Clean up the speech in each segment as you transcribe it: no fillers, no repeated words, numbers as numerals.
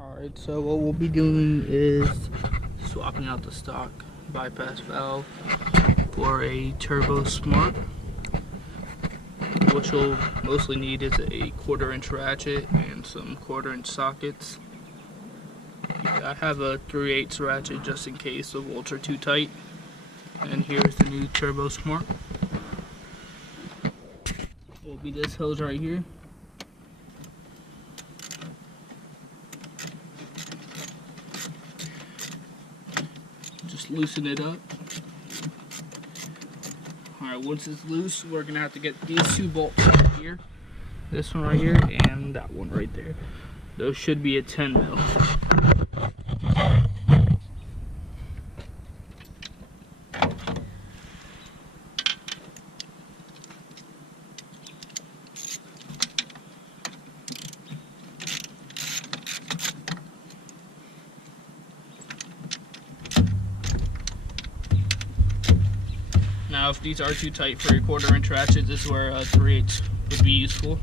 Alright, so what we'll be doing is swapping out the stock bypass valve for a TurboSmart. What you'll mostly need is a 1/4-inch ratchet and some 1/4-inch sockets. I have a 3/8 ratchet just in case the bolts are too tight. And here's the new TurboSmart. Will be this hose right here. Just loosen it up. Alright, once it's loose, we're gonna have to get these two bolts right here. This one right here and that one right there. Those should be a 10 mil. Now, if these are too tight for your 1/4-inch ratchet, this is where a 3/8 would be useful.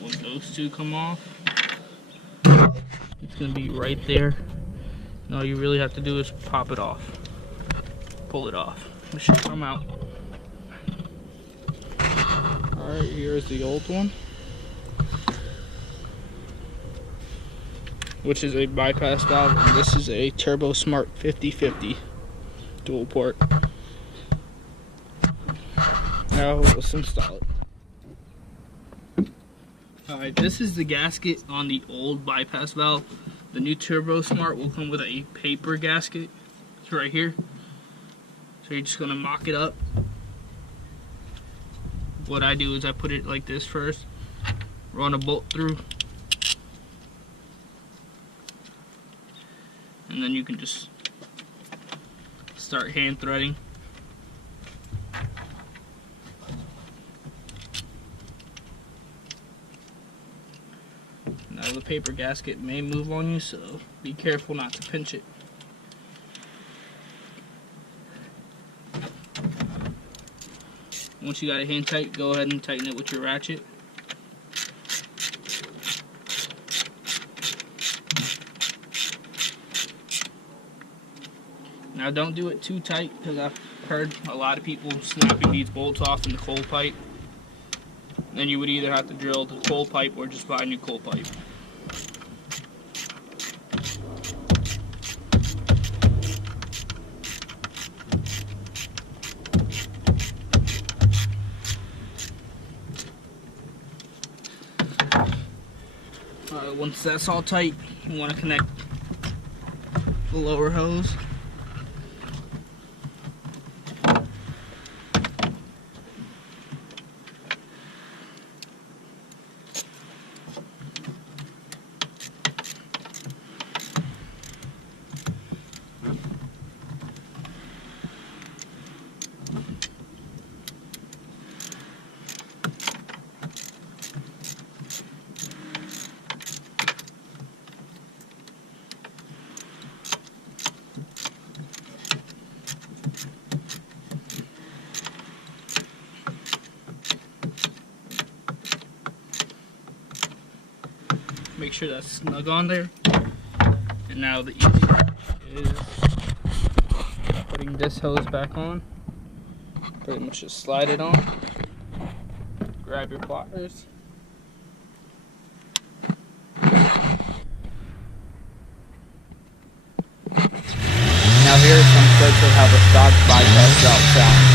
When those two come off, it's going to be right there. And all you really have to do is pop it off. Pull it off. It should come out. Alright, here's the old one, which is a bypass valve, and this is a TurboSmart 50/50 dual port. Now let's install it. Alright, this is the gasket on the old bypass valve. The new TurboSmart will come with a paper gasket. It's right here. So you're just going to mock it up. What I do is I put it like this first, run a bolt through, and then you can just start hand threading. Now the paper gasket may move on you, so be careful not to pinch it. Once you got it hand tight, go ahead and tighten it with your ratchet. Now don't do it too tight, because I've heard a lot of people snapping these bolts off in the coal pipe. Then you would either have to drill the coal pipe or just buy a new coal pipe. Once that's all tight, you want to connect the lower hose. Make sure that's snug on there. And now the easy part is putting this hose back on. Pretty much just slide it on. Grab your pliers. Now here are some clips of how the stock bypass valve sounds.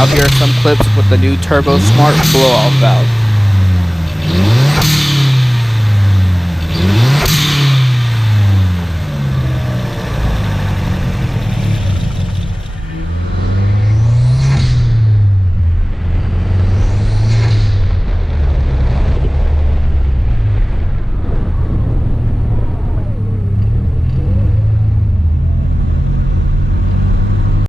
now here are some clips with the new TurboSmart blow-off valve.